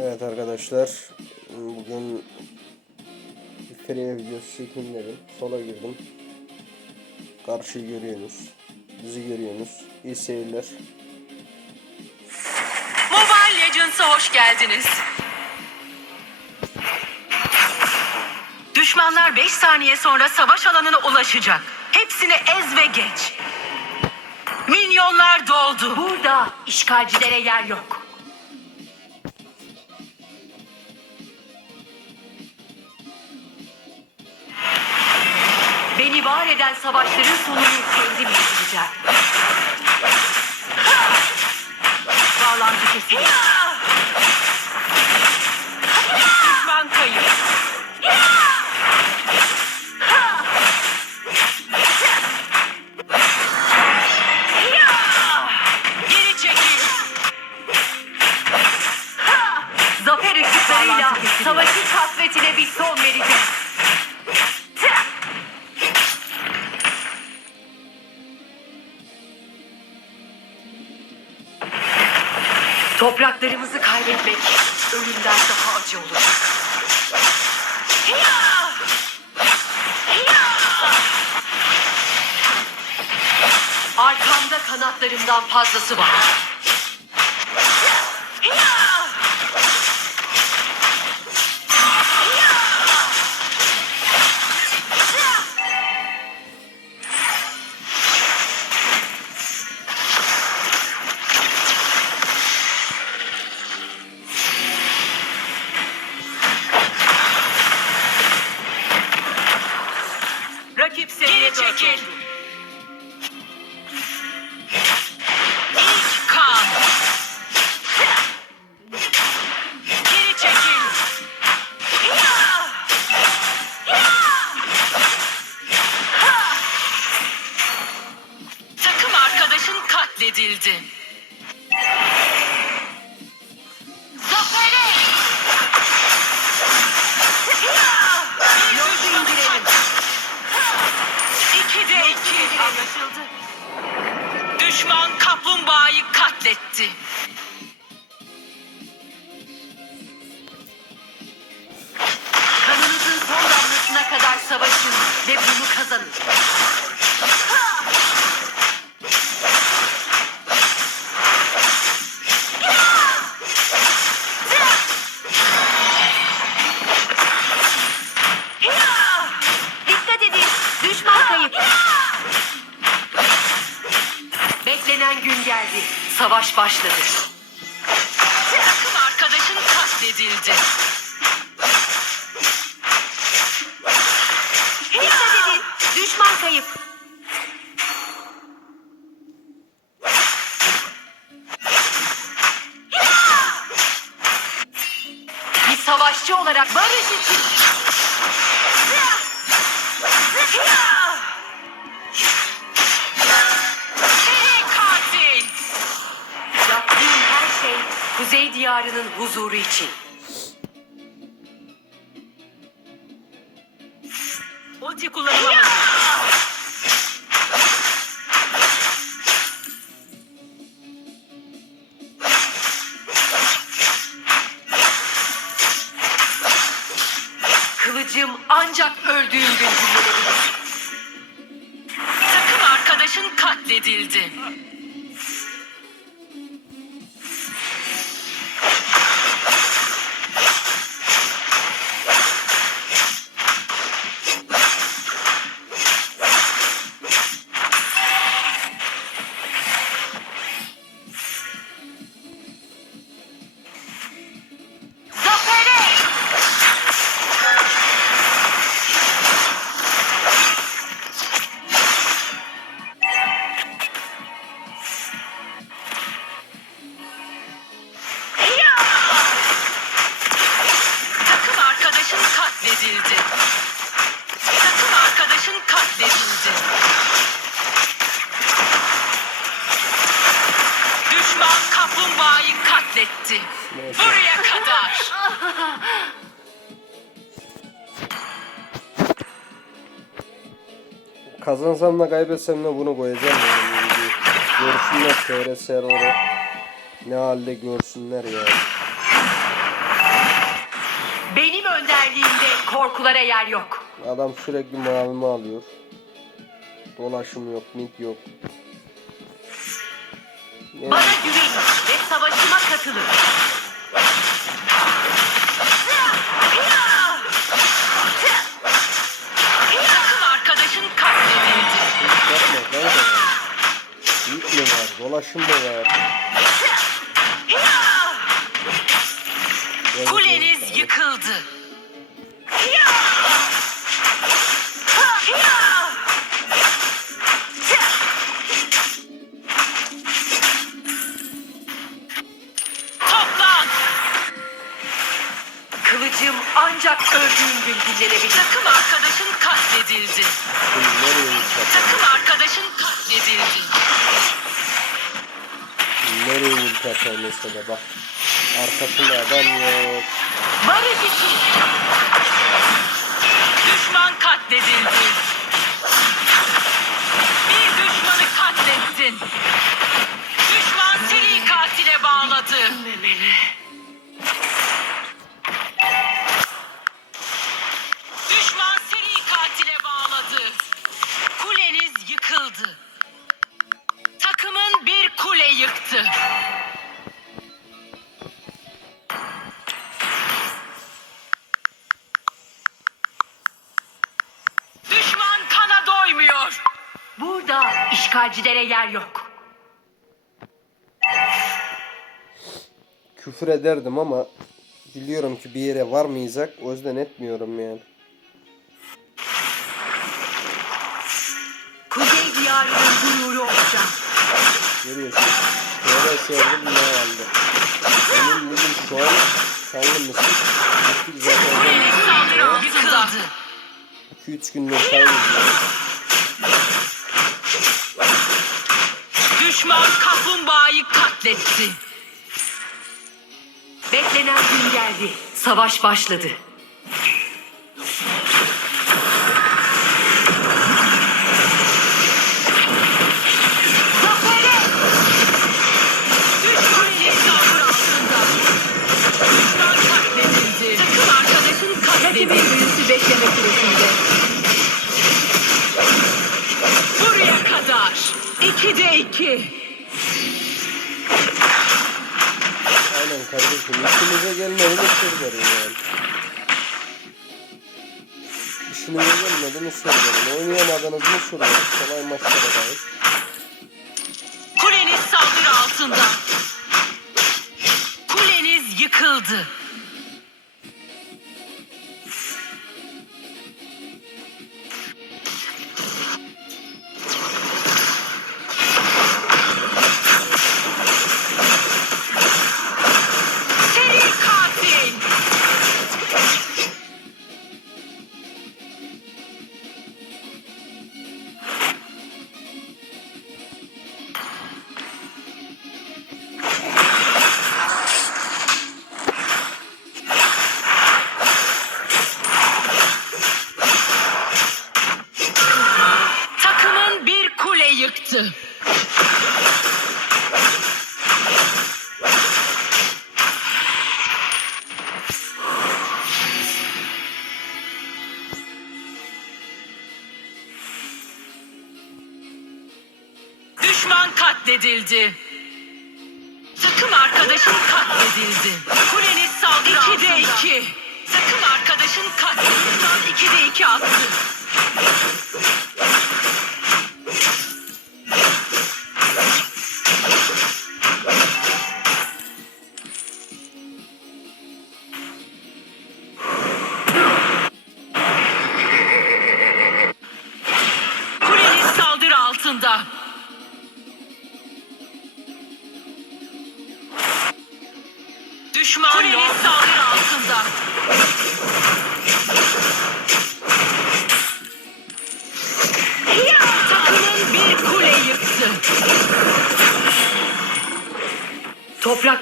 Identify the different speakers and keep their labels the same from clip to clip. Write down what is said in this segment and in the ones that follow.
Speaker 1: Evet arkadaşlar bugün bir videosu çekeyim dedim. Sola girdim. Karşıyı görüyorsunuz. Bizi görüyorsunuz. İyi seyirler.
Speaker 2: Mobile Legends'a hoş geldiniz. Düşmanlar 5 saniye sonra savaş alanına ulaşacak. Hepsini ez ve geç. Minyonlar doldu.
Speaker 3: Burada işgalcilere yer yok. Eden savaşların sonunu kendim getireceğim. Bağlantı kesildi. Topraklarımızı kaybetmek ölümden daha acı olacak. Arkamda kanatlarımdan fazlası var.
Speaker 2: Anlaşıldı. Düşman kaplumbağayı katletti.
Speaker 3: Savaş başladı.
Speaker 2: Takım arkadaşın katledildi.
Speaker 3: Dikkat edin, düşman kayıp. Bir savaşçı olarak barış için. Kuzey Diyarı'nın huzuru için.
Speaker 2: Ulti kullanılamaz.
Speaker 3: Kılıcım ancak öldüğüm gün kullanabilir.
Speaker 2: Takım arkadaşın katledildi. Katletti. Buraya kadar.
Speaker 1: Kazansam da kaybetsem de bunu koyacağım. videoyu. Görsünler TR server'ı. Ne halde görsünler ya.
Speaker 3: Benim önderliğimde korkulara yer yok.
Speaker 1: Adam sürekli mavimi alıyor. Dolaşım yok, mid yok. Yani
Speaker 3: Bana güvenin ve savaşıma katılın.
Speaker 2: Takım arkadaşın katledildi.
Speaker 1: yapma. Mid mi var, dolaşım mı var?
Speaker 2: Kuleniz yıkıldı.
Speaker 3: Ancak öldüğüm gün dinlenebilir.
Speaker 2: Takım arkadaşın katledildi. Takım arkadaşın katledildi.
Speaker 1: Nereye vuracak mesela bak. Arkasında adam yok.
Speaker 3: Barış için.
Speaker 2: Düşman katledildi. Bir düşmanı katlettin.
Speaker 3: Burada işgalcilere yer yok.
Speaker 1: Küfür ederdim ama biliyorum ki bir yere varmayacak. O yüzden etmiyorum yani.
Speaker 3: Kuzey diyarının gururu olacağım.
Speaker 1: Görüyorsun. Şöyle sevdim ne aldı. Benim bugün şu an şanlı mısın? Gittik zaten.
Speaker 2: Kuleniz saldırı altında.
Speaker 1: 2-3 gündür kaybediyorum.
Speaker 2: Düşman kaplumbağayı katletti.
Speaker 3: Beklenen gün geldi. Savaş başladı.
Speaker 1: Mi sırdarım yani. İşinize gelmedi mi sırdarım. Oynayamadınız mı sırdarım. Kolay maçlara dair.
Speaker 2: Kuleniz saldırı altında. Kuleniz yıkıldı. Katledildi. Takım arkadaşın katledildi. Kuleniz saldırı altında. 2'de 2. Takım arkadaşın katledildi. Düşman 2'de 2 attı.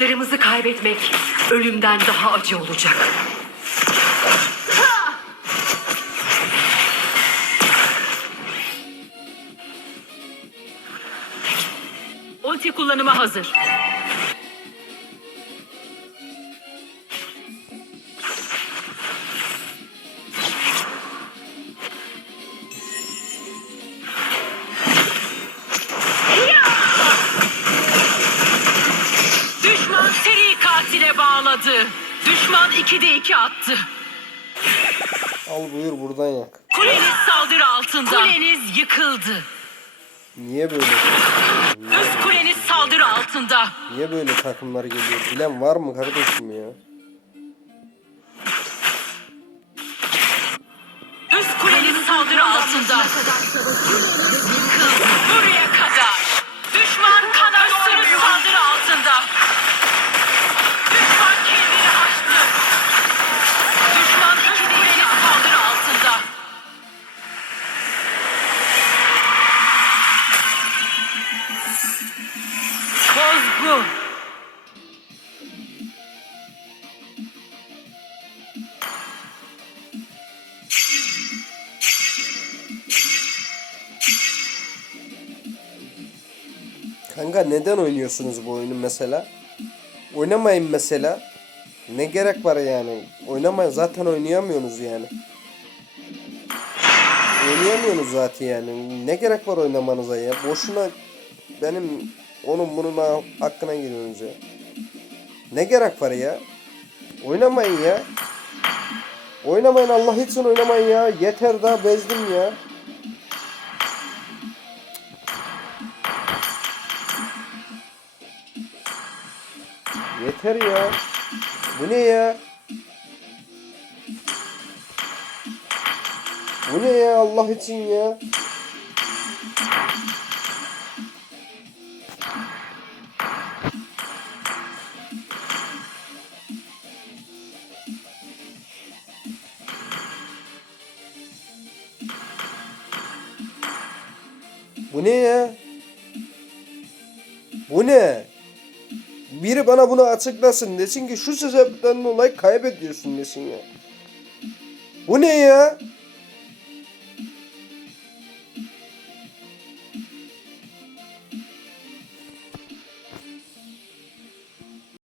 Speaker 3: Topraklarımızı kaybetmek ölümden daha acı olacak.
Speaker 2: Ulti kullanıma hazır. Düşman 2'de 2 attı.
Speaker 1: Al buyur buradan yak.
Speaker 2: Kuleniz saldırı altında. Kuleniz yıkıldı.
Speaker 1: Niye böyle?
Speaker 2: Üst kuleniz saldırı altında.
Speaker 1: Niye böyle takımlar geliyor? Bilen var mı kardeşim ya?
Speaker 2: Üst kuleniz saldırı altında. Bozgun.
Speaker 1: Kanka neden oynuyorsunuz bu oyunu mesela? Oynamayın mesela. Ne gerek var yani? Oynamayın zaten oynayamıyorsunuz yani. Oynayamıyorsunuz zaten yani. Ne gerek var oynamanıza ya? Boşuna benim onun bunun ha- hakkına giriyorsunuz ya. Ne gerek var ya? Oynamayın ya. Oynamayın Allah için oynamayın ya. Yeter daha bezdim ya. Yeter ya. Bu ne ya? Bu ne ya Allah için ya? Bu ne ya? Bu ne? Biri bana bunu açıklasın desin ki şu sebepten dolayı kaybediyorsun desin ya. Bu ne ya?